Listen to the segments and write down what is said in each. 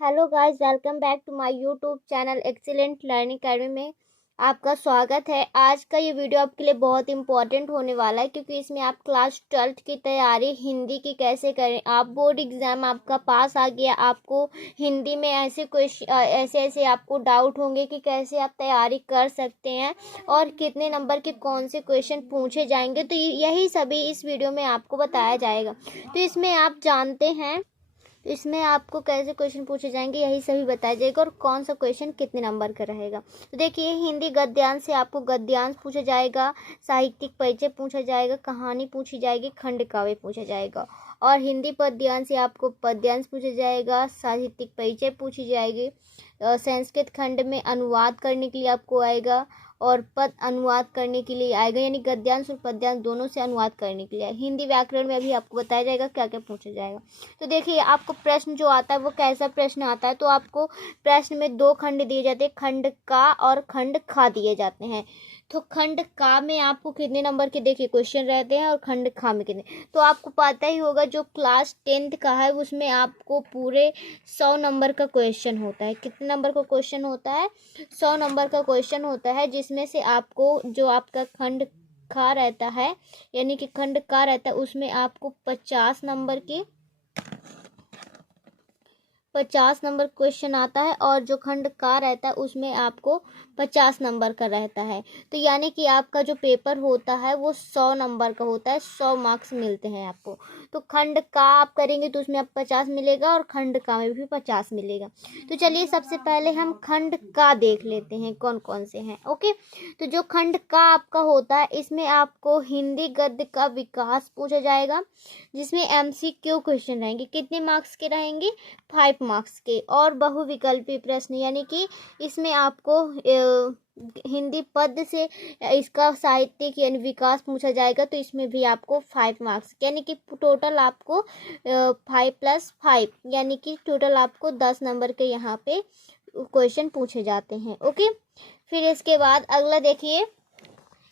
Hello guys, welcome back to my YouTube channel excellent learning academy में आपका स्वागत है। आज का ये वीडियो आपके लिए बहुत इंपॉर्टेंट होने वाला है क्योंकि इसमें आप क्लास 12th की तैयारी हिंदी की कैसे करें। आप बोर्ड एग्ज़ाम आपका पास आ गया, आपको हिंदी में ऐसे क्वेश्चन ऐसे आपको डाउट होंगे कि कैसे आप तैयारी कर सकते हैं और कितने नंबर के कौन से क्वेश्चन पूछे जाएंगे, तो यही सभी इस वीडियो में आपको बताया जाएगा। तो इसमें आप जानते हैं इसमें आपको कैसे क्वेश्चन पूछे जाएंगे यही सभी बताया जाएगा और कौन सा क्वेश्चन कितने नंबर का रहेगा। तो देखिए, हिंदी गद्यांश से आपको गद्यांश पूछा जाएगा, साहित्यिक परिचय पूछा जाएगा, कहानी पूछी जाएगी, खंड काव्य पूछा जाएगा। और हिंदी पद्यांश से आपको पद्यांश पूछा जाएगा, साहित्यिक परिचय पूछी जाएगी। संस्कृत खंड में अनुवाद करने के लिए आपको आएगा और पद अनुवाद करने के लिए आएगा, यानी गद्यांश और पद्यांश दोनों से अनुवाद करने के लिए। हिंदी व्याकरण में अभी आपको बताया जाएगा क्या क्या पूछा जाएगा। तो देखिए, आपको प्रश्न जो आता है वो कैसा प्रश्न आता है। तो आपको प्रश्न में दो खंड दिए जाते हैं, खंड का और खंड खा दिए जाते हैं। तो खंड का में आपको कितने नंबर के देखिए क्वेश्चन रहते हैं और खंड खा में कितने, तो आपको पता ही होगा जो क्लास 10th का है उसमें आपको पूरे 100 नंबर का क्वेश्चन होता है। कितने नंबर का क्वेश्चन होता है? 100 नंबर का क्वेश्चन होता है, जिसमें से आपको जो आपका खंड खा रहता है यानी कि खंड का रहता है उसमें आपको 50 नंबर क्वेश्चन आता है और जो खंड का रहता है उसमें आपको 50 नंबर का रहता है। तो यानी कि आपका जो पेपर होता है वो 100 नंबर का होता है, 100 मार्क्स मिलते हैं आपको। तो खंड का आप करेंगे तो उसमें आपको 50 मिलेगा और खंड का में भी 50 मिलेगा। तो चलिए, सबसे पहले हम खंड का देख लेते हैं कौन कौन से हैं। ओके, तो जो खंड का आपका होता है इसमें आपको हिंदी गद्य का विकास पूछा जाएगा, जिसमें MCQ क्वेश्चन रहेंगे। कितने मार्क्स के रहेंगे? 5 मार्क्स के। और बहुविकल्पी प्रश्न, यानी कि इसमें आपको हिंदी पद से इसका साहित्यिक यानी विकास पूछा जाएगा, तो इसमें भी आपको 5 मार्क्स, यानी कि टोटल आपको 5+5 यानी कि टोटल आपको 10 नंबर के यहाँ पे क्वेश्चन पूछे जाते हैं। ओके, फिर इसके बाद अगला देखिए,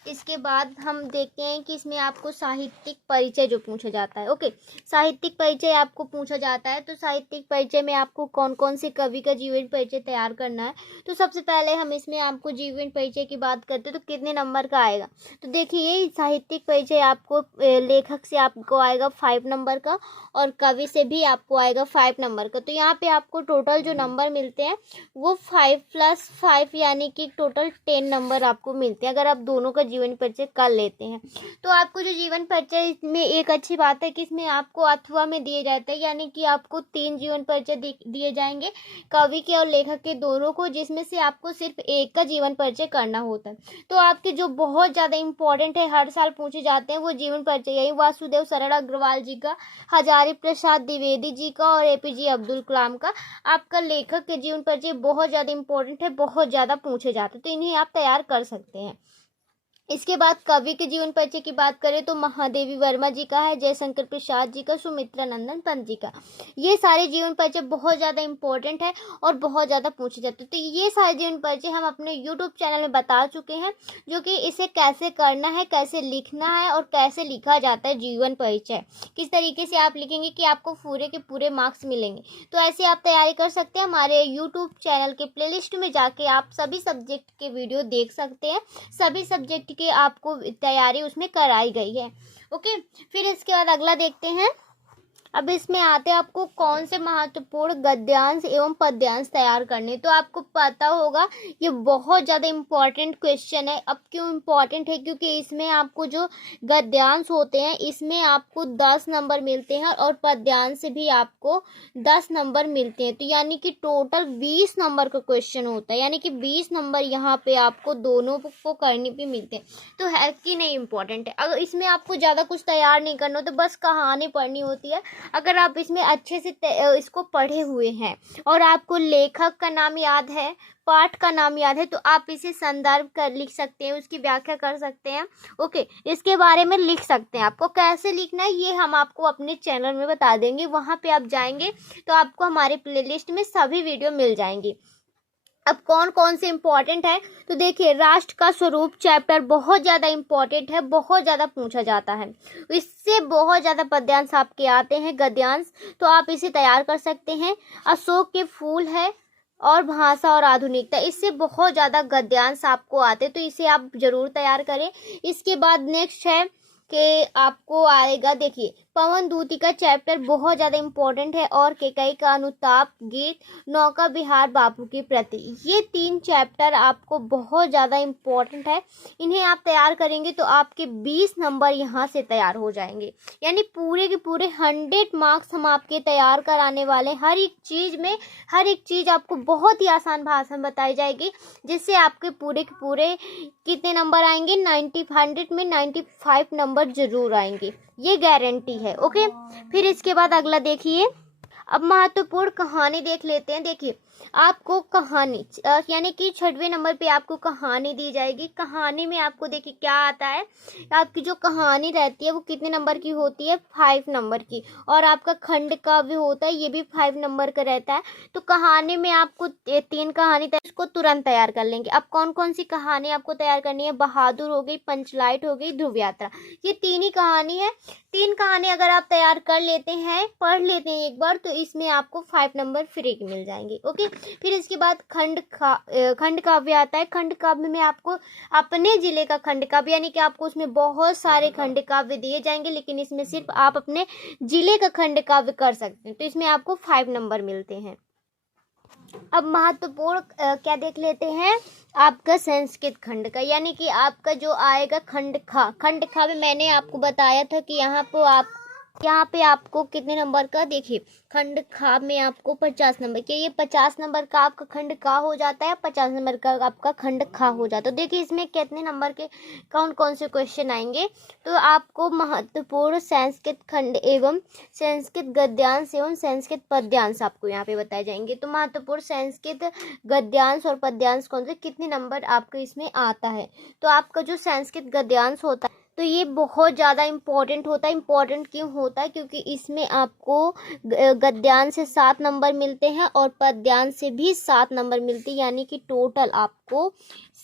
इसके बाद हम देखते हैं कि इसमें आपको साहित्यिक परिचय जो पूछा जाता है। ओके, साहित्यिक परिचय आपको पूछा जाता है। तो साहित्यिक परिचय में आपको कौन कौन से कवि का जीवन परिचय तैयार करना है। तो सबसे पहले हम इसमें आपको जीवन परिचय की बात करते हैं तो कितने नंबर का आएगा। तो देखिए, साहित्यिक परिचय आपको लेखक से आपको आएगा 5 नंबर का और कवि से भी आपको आएगा 5 नंबर का। तो यहाँ पे आपको टोटल जो नंबर मिलते हैं वो 5+5 यानी कि टोटल 10 नंबर आपको मिलते हैं अगर आप दोनों का जीवन परिचय कर लेते हैं। तो आपको जो जीवन परिचय में एक अच्छी बात है कि इसमें आपको अथवा में दिए जाते हैं, यानी कि आपको 3 जीवन परिचय दिए जाएंगे, कवि के और लेखक के दोनों को, जिसमें से आपको सिर्फ एक का जीवन परिचय करना होता है। तो आपके जो बहुत ज़्यादा इंपॉर्टेंट है, हर साल पूछे जाते हैं, वो जीवन परिचय यही वासुदेव सरड़ अग्रवाल जी का, हजारी प्रसाद द्विवेदी जी का और APJ अब्दुल कलाम का। आपका लेखक के जीवन परिचय बहुत ज़्यादा इंपॉर्टेंट है, बहुत ज़्यादा पूछे जाते हैं, तो इन्हें आप तैयार कर सकते हैं। इसके बाद कवि के जीवन परिचय की बात करें तो महादेवी वर्मा जी का है, जयशंकर प्रसाद जी का, सुमित्रा नंदन पंत जी का। ये सारे जीवन परिचय बहुत ज़्यादा इंपॉर्टेंट है और बहुत ज़्यादा पूछे जाते हैं। तो ये सारे जीवन परिचय हम अपने यूट्यूब चैनल में बता चुके हैं, जो कि इसे कैसे करना है, कैसे लिखना है और कैसे लिखा जाता है जीवन परिचय, किस तरीके से आप लिखेंगे कि आपको पूरे के पूरे मार्क्स मिलेंगे। तो ऐसे आप तैयारी कर सकते हैं। हमारे यूट्यूब चैनल के प्लेलिस्ट में जाके आप सभी सब्जेक्ट के वीडियो देख सकते हैं। सभी सब्जेक्ट की आपको तैयारी उसमें कराई गई है। ओके, फिर इसके बाद अगला देखते हैं। अब इसमें आते हैं आपको कौन से महत्वपूर्ण गद्यांश एवं पद्यांश तैयार करने। तो आपको पता होगा ये बहुत ज़्यादा इम्पॉर्टेंट क्वेश्चन है। अब क्यों इम्पॉर्टेंट है? क्योंकि इसमें आपको जो गद्यांश होते हैं इसमें आपको 10 नंबर मिलते हैं और पद्यांश से भी आपको 10 नंबर मिलते हैं। तो यानी कि टोटल 20 नंबर का क्वेश्चन होता है, यानी कि 20 नंबर यहाँ पे आपको दोनों को करने पे मिलते हैं। तो है कि नहीं इम्पॉर्टेंट है। अगर इसमें आपको ज़्यादा कुछ तैयार नहीं करना होता, बस कहानी पढ़नी होती है। अगर आप इसमें अच्छे से इसको पढ़े हुए हैं और आपको लेखक का नाम याद है, पाठ का नाम याद है, तो आप इसे संदर्भ कर लिख सकते हैं, उसकी व्याख्या कर सकते हैं। ओके, इसके बारे में लिख सकते हैं। आपको कैसे लिखना है ये हम आपको अपने चैनल में बता देंगे, वहाँ पे आप जाएंगे तो आपको हमारे प्लेलिस्ट में सभी वीडियो मिल जाएंगी। अब कौन कौन से इम्पोर्टेंट है, तो देखिए राष्ट्र का स्वरूप चैप्टर बहुत ज़्यादा इम्पोर्टेंट है, बहुत ज़्यादा पूछा जाता है, इससे बहुत ज़्यादा पद्यांश आपके आते हैं, गद्यांश, तो आप इसे तैयार कर सकते हैं। अशोक के फूल है और भाषा और आधुनिकता, इससे बहुत ज़्यादा गद्यांश आपको आते, तो इसे आप जरूर तैयार करें। इसके बाद नेक्स्ट है कि आपको आएगा, देखिए पवन दूती का चैप्टर बहुत ज़्यादा इम्पोर्टेंट है, और केकई का अनुताप गीत, नौका विहार बापू की प्रति, ये 3 चैप्टर आपको बहुत ज़्यादा इम्पोर्टेंट है। इन्हें आप तैयार करेंगे तो आपके 20 नंबर यहाँ से तैयार हो जाएंगे, यानी पूरे के पूरे 100 मार्क्स हम आपके तैयार कराने वाले। हर एक चीज़ में हर एक चीज़ आपको बहुत ही आसान भाषा में बताई जाएगी, जिससे आपके पूरे के पूरे कितने नंबर आएंगे, 100 में 95 नंबर जरूर आएंगे, ये गारंटी है। ओके, फिर इसके बाद अगला देखिए, अब महत्वपूर्ण कहानी देख लेते हैं। देखिए आपको कहानी यानी कि 6वें नंबर पे आपको कहानी दी जाएगी। कहानी में आपको देखिए क्या आता है, आपकी जो कहानी रहती है वो कितने नंबर की होती है, 5 नंबर की, और आपका खंड काव्य होता है ये भी 5 नंबर का रहता है। तो कहानी में आपको 3 कहानी इसको तुरंत तैयार कर लेंगे। अब कौन कौन सी कहानी आपको तैयार करनी है, बहादुर हो गई, पंचलाइट हो गई, ध्रुव यात्रा, ये 3 ही कहानी है। 3 कहानी अगर आप तैयार कर लेते हैं, पढ़ लेते हैं एक बार, तो इसमें आपको 5 नंबर फ्री के मिल जाएंगे। ओके, फिर इसके बाद खंड काव्य आता है। खंड काव्य में आपको अपने जिले का खंड काव्य, यानी कि आपको उसमें बहुत सारे खंड काव्य दिए जाएंगे, लेकिन इसमें सिर्फ आप अपने जिले का खंड काव्य कर सकते हैं, तो इसमें आपको 5 नंबर मिलते हैं। अब महत्वपूर्ण क्या देख लेते हैं, आपका संस्कृत खंड का, यानी कि आपका जो आएगा खंड खा में मैंने आपको बताया था कि यहाँ पे आपको कितने नंबर का, देखिए खंड खा में आपको 50 नंबर के, ये 50 नंबर का आपका खंड का हो जाता है, 50 नंबर का आपका खंड खा हो जाता है। तो देखिए इसमें कितने नंबर के कौन कौन से क्वेश्चन आएंगे, तो आपको महत्वपूर्ण संस्कृत खंड एवं संस्कृत गद्यांश एवं संस्कृत पद्यांश आपको यहाँ पे बताए जाएंगे। तो महत्वपूर्ण संस्कृत गद्यांश और पद्यांश कौन से, कितने नंबर आपके इसमें आता है। तो आपका जो संस्कृत गद्यांश होता है तो ये बहुत ज़्यादा इम्पोर्टेंट होता है। इम्पोर्टेंट क्यों होता है, क्योंकि इसमें आपको गद्यांश से 7 नंबर मिलते हैं और पद्यांश से भी 7 नंबर मिलते हैं, यानी कि टोटल आपको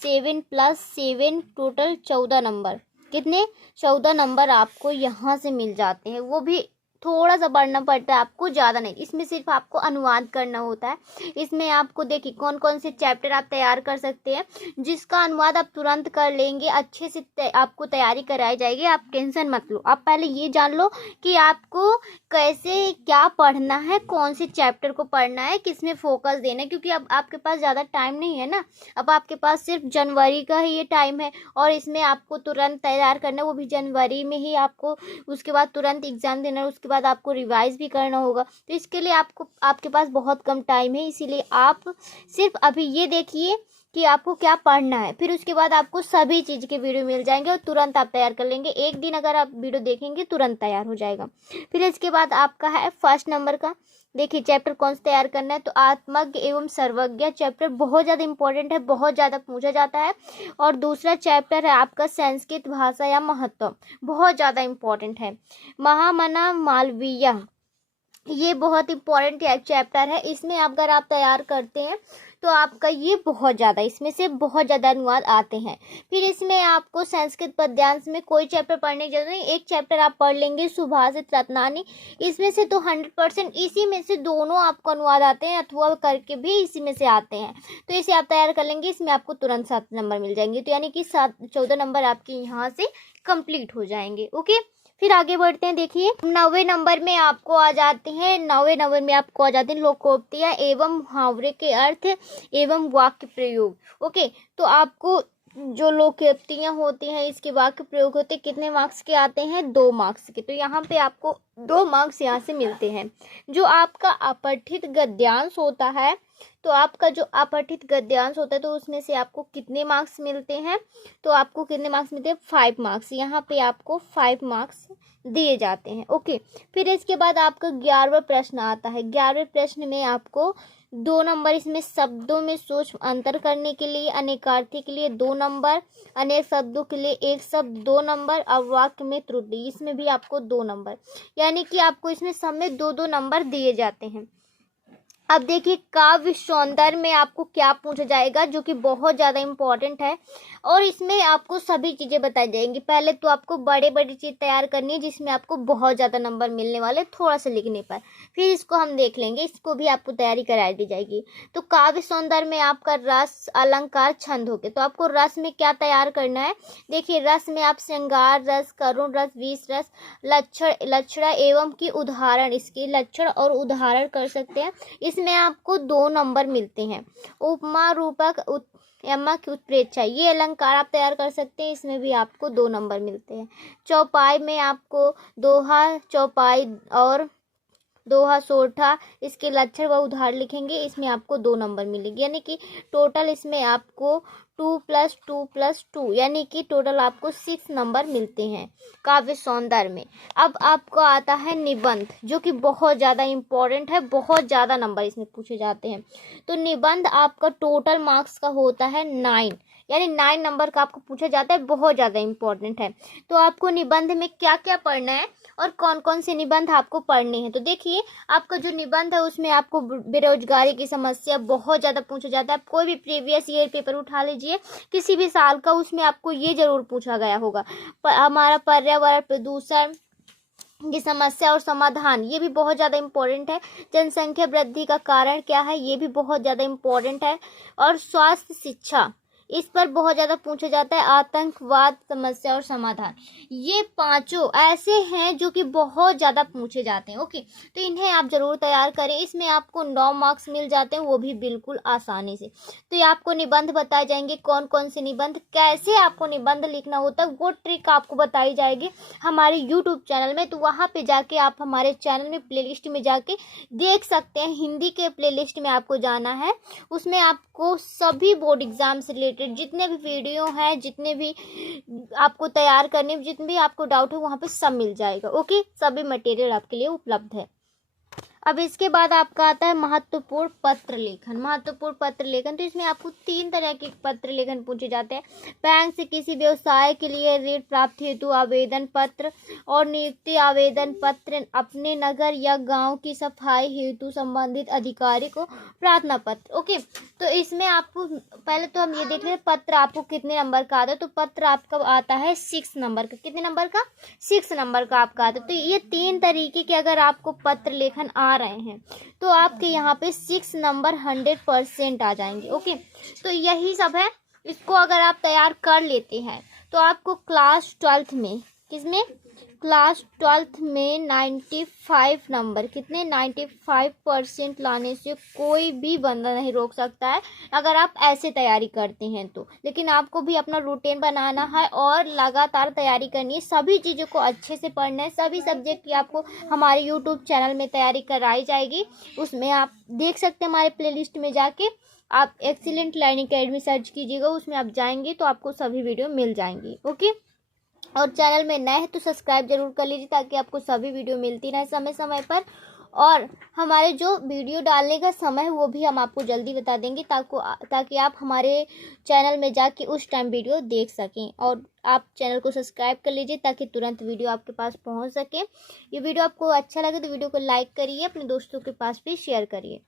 7 + 7 टोटल 14 नंबर, कितने 14 नंबर आपको यहाँ से मिल जाते हैं। वो भी थोड़ा सा पढ़ना पड़ता है आपको, ज़्यादा नहीं, इसमें सिर्फ आपको अनुवाद करना होता है। इसमें आपको देखिए कौन कौन से चैप्टर आप तैयार कर सकते हैं, जिसका अनुवाद आप तुरंत कर लेंगे, अच्छे से आपको तैयारी कराई जाएगी, आप टेंशन मत लो। आप पहले ये जान लो कि आपको कैसे क्या पढ़ना है, कौन से चैप्टर को पढ़ना है, किस में फोकस देना है, क्योंकि अब आपके पास ज़्यादा टाइम नहीं है ना, अब आपके पास सिर्फ जनवरी का ही ये टाइम है, और इसमें आपको तुरंत तैयार करना है, वो भी जनवरी में ही आपको, उसके बाद तुरंत एग्ज़ाम देना है, उसके बाद आपको रिवाइज भी करना होगा। तो इसके लिए आपके पास बहुत कम टाइम है, इसीलिए आप सिर्फ अभी ये देखिए कि आपको क्या पढ़ना है, फिर उसके बाद आपको सभी चीज़ के वीडियो मिल जाएंगे और तुरंत आप तैयार कर लेंगे। एक दिन अगर आप वीडियो देखेंगे तुरंत तैयार हो जाएगा। फिर इसके बाद आपका है 1st नंबर का, देखिए चैप्टर कौन सा तैयार करना है, तो आत्मज्ञ एवं सर्वज्ञ चैप्टर बहुत ज़्यादा इंपॉर्टेंट है, बहुत ज़्यादा पूछा जाता है। और दूसरा चैप्टर है आपका संस्कृत भाषा या महत्व, बहुत ज़्यादा इंपॉर्टेंट है। महामना मालवीय, ये बहुत इंपॉर्टेंट चैप्टर है, इसमें अगर आप तैयार करते हैं तो आपका ये बहुत ज़्यादा, इसमें से बहुत ज़्यादा अनुवाद आते हैं। फिर इसमें आपको संस्कृत पद्यांश में कोई चैप्टर पढ़ने की जरूरत नहीं, एक चैप्टर आप पढ़ लेंगे सुभाषित रत्नानी, इसमें से तो 100% इसी में से दोनों आपको अनुवाद आते हैं, अथवा करके भी इसी में से आते हैं, तो इसे आप तैयार कर लेंगे, इसमें आपको तुरंत 7 नंबर मिल जाएंगे। तो यानी कि 14 नंबर आपके यहाँ से कंप्लीट हो जाएंगे। ओके, फिर आगे बढ़ते हैं। देखिए 9वें नंबर में आपको आ जाते हैं, 9वें नंबर में आपको आ जाते हैं लोकोक्तियाँ एवं मुहावरे के अर्थ एवं वाक्य प्रयोग। ओके, तो आपको जो लोकोक्तियाँ होती हैं इसके वाक्य प्रयोग होते हैं, कितने मार्क्स के आते हैं, 2 मार्क्स के। तो यहाँ पे आपको 2 मार्क्स यहाँ से मिलते हैं। जो आपका अपठित गद्यांश होता है, तो आपका जो अपठित गद्यांश होता है तो उसमें से आपको कितने मार्क्स मिलते हैं, तो आपको कितने मार्क्स मिलते हैं, 5 मार्क्स। यहाँ पे आपको 5 मार्क्स दिए जाते हैं। ओके, फिर इसके बाद आपका 11वां प्रश्न आता है। 11वें प्रश्न में आपको 2 नंबर, इसमें शब्दों में सूक्ष्म अंतर करने के लिए, अनेकार्थी के लिए 2 नंबर, अनेक शब्दों के लिए 1 शब्द 2 नंबर, और वाक्य में त्रुटि, इसमें भी आपको 2 नंबर, यानी कि आपको इसमें सब में 2-2 नंबर दिए जाते हैं। अब देखिए काव्य सौंदर्य में आपको क्या पूछा जाएगा, जो कि बहुत ज़्यादा इम्पोर्टेंट है और इसमें आपको सभी चीज़ें बताई जाएंगी। पहले तो आपको बड़े बड़ी चीज़ तैयार करनी है जिसमें आपको बहुत ज़्यादा नंबर मिलने वाले थोड़ा सा लिखने पर, फिर इसको हम देख लेंगे, इसको भी आपको तैयारी करा दी जाएगी। तो काव्य सौंदर्य में आपका रस, अलंकार, छंद हो गए। तो आपको रस में क्या तैयार करना है, देखिए रस में आप श्रृंगार रस, करुण रस, विष रस, लक्षण एवं की उदाहरण, इसके लक्षण और उदाहरण कर सकते हैं। इसमें आपको 2 नंबर मिलते हैं। उपमा, रूपक, यमक, उत्प्रेक्षा, ये अलंकार आप तैयार कर सकते हैं, इसमें भी आपको 2 नंबर मिलते हैं। चौपाई में आपको दोहा, चौपाई और दोहा, सोठा, इसके लक्षण व उदाहरण लिखेंगे, इसमें आपको 2 नंबर मिलेंगे। यानी कि टोटल इसमें आपको 2 + 2 + 2 यानी कि टोटल आपको 6 नंबर मिलते हैं काव्य सौंदर्य में। अब आपको आता है निबंध, जो कि बहुत ज़्यादा इम्पोर्टेंट है, बहुत ज़्यादा नंबर इसमें पूछे जाते हैं। तो निबंध आपका टोटल मार्क्स का होता है 9, यानी 9 नंबर का आपको पूछा जाता है, बहुत ज़्यादा इम्पोर्टेंट है। तो आपको निबंध में क्या क्या पढ़ना है और कौन कौन से निबंध आपको पढ़ने हैं, तो देखिए आपका जो निबंध है उसमें आपको बेरोजगारी की समस्या बहुत ज़्यादा पूछा जाता है। आप कोई भी प्रीवियस ईयर पेपर उठा लीजिए किसी भी साल का, उसमें आपको ये ज़रूर पूछा गया होगा। हमारा पर्यावरण प्रदूषण की समस्या और समाधान, ये भी बहुत ज़्यादा इम्पोर्टेंट है। जनसंख्या वृद्धि का कारण क्या है, ये भी बहुत ज़्यादा इम्पोर्टेंट है। और स्वास्थ्य शिक्षा, इस पर बहुत ज़्यादा पूछा जाता है। आतंकवाद, समस्या और समाधान, ये 5 ऐसे हैं जो कि बहुत ज़्यादा पूछे जाते हैं। ओके, तो इन्हें आप ज़रूर तैयार करें। इसमें आपको 9 मार्क्स मिल जाते हैं, वो भी बिल्कुल आसानी से। तो ये आपको निबंध बताए जाएंगे, कौन कौन से निबंध, कैसे आपको निबंध लिखना होता है, वो ट्रिक आपको बताई जाएगी हमारे यूट्यूब चैनल में। तो वहाँ पर जाके आप हमारे चैनल में प्लेलिस्ट में जाके देख सकते हैं। हिंदी के प्लेलिस्ट में आपको जाना है, उसमें आपको सभी बोर्ड एग्जाम से रिलेटेड जितने भी वीडियो हैं, जितने भी आपको तैयार करने में जितने भी आपको डाउट है, वहाँ पे सब मिल जाएगा। ओके, सभी मटेरियल आपके लिए उपलब्ध है। अब इसके बाद आपका आता है महत्वपूर्ण पत्र लेखन। महत्वपूर्ण पत्र लेखन, तो इसमें आपको 3 तरह के पत्र लेखन पूछे जाते हैं। बैंक से किसी व्यवसाय के लिए ऋण प्राप्ति हेतु आवेदन पत्र और नियुक्ति आवेदन पत्र, अपने नगर या गांव की सफाई हेतु संबंधित अधिकारी को प्रार्थना पत्र। ओके, तो इसमें आपको पहले तो हम ये देख रहे हैं पत्र आपको कितने नंबर का आता है। तो पत्र आपका आता है 6 नंबर का। कितने नंबर का? 6 नंबर का आपका आता है। तो ये 3 तरीके के अगर आपको पत्र लेखन आ रहे हैं तो आपके यहाँ पे 6 नंबर 100% आ जाएंगे। ओके, तो यही सब है। इसको अगर आप तैयार कर लेते हैं तो आपको क्लास 12th में, किसमें? क्लास 12th में 95 नंबर, कितने? 95% लाने से कोई भी बंदा नहीं रोक सकता है अगर आप ऐसे तैयारी करते हैं तो। लेकिन आपको भी अपना रूटीन बनाना है और लगातार तैयारी करनी है, सभी चीज़ों को अच्छे से पढ़ना है। सभी सब्जेक्ट की आपको हमारे यूट्यूब चैनल में तैयारी कराई जाएगी, उसमें आप देख सकते हैं। हमारे प्लेलिस्ट में जाके आप एक्सीलेंट लर्निंग अकेडमी सर्च कीजिएगा, उसमें आप जाएंगे तो आपको सभी वीडियो मिल जाएंगी। ओके, और चैनल में नए हैं तो सब्सक्राइब जरूर कर लीजिए ताकि आपको सभी वीडियो मिलती रहे समय समय पर। और हमारे जो वीडियो डालने का समय है वो भी हम आपको जल्दी बता देंगे ताकि आप हमारे चैनल में जाके उस टाइम वीडियो देख सकें। और आप चैनल को सब्सक्राइब कर लीजिए ताकि तुरंत वीडियो आपके पास पहुंच सके। ये वीडियो आपको अच्छा लगे तो वीडियो को लाइक करिए, अपने दोस्तों के पास भी शेयर करिए।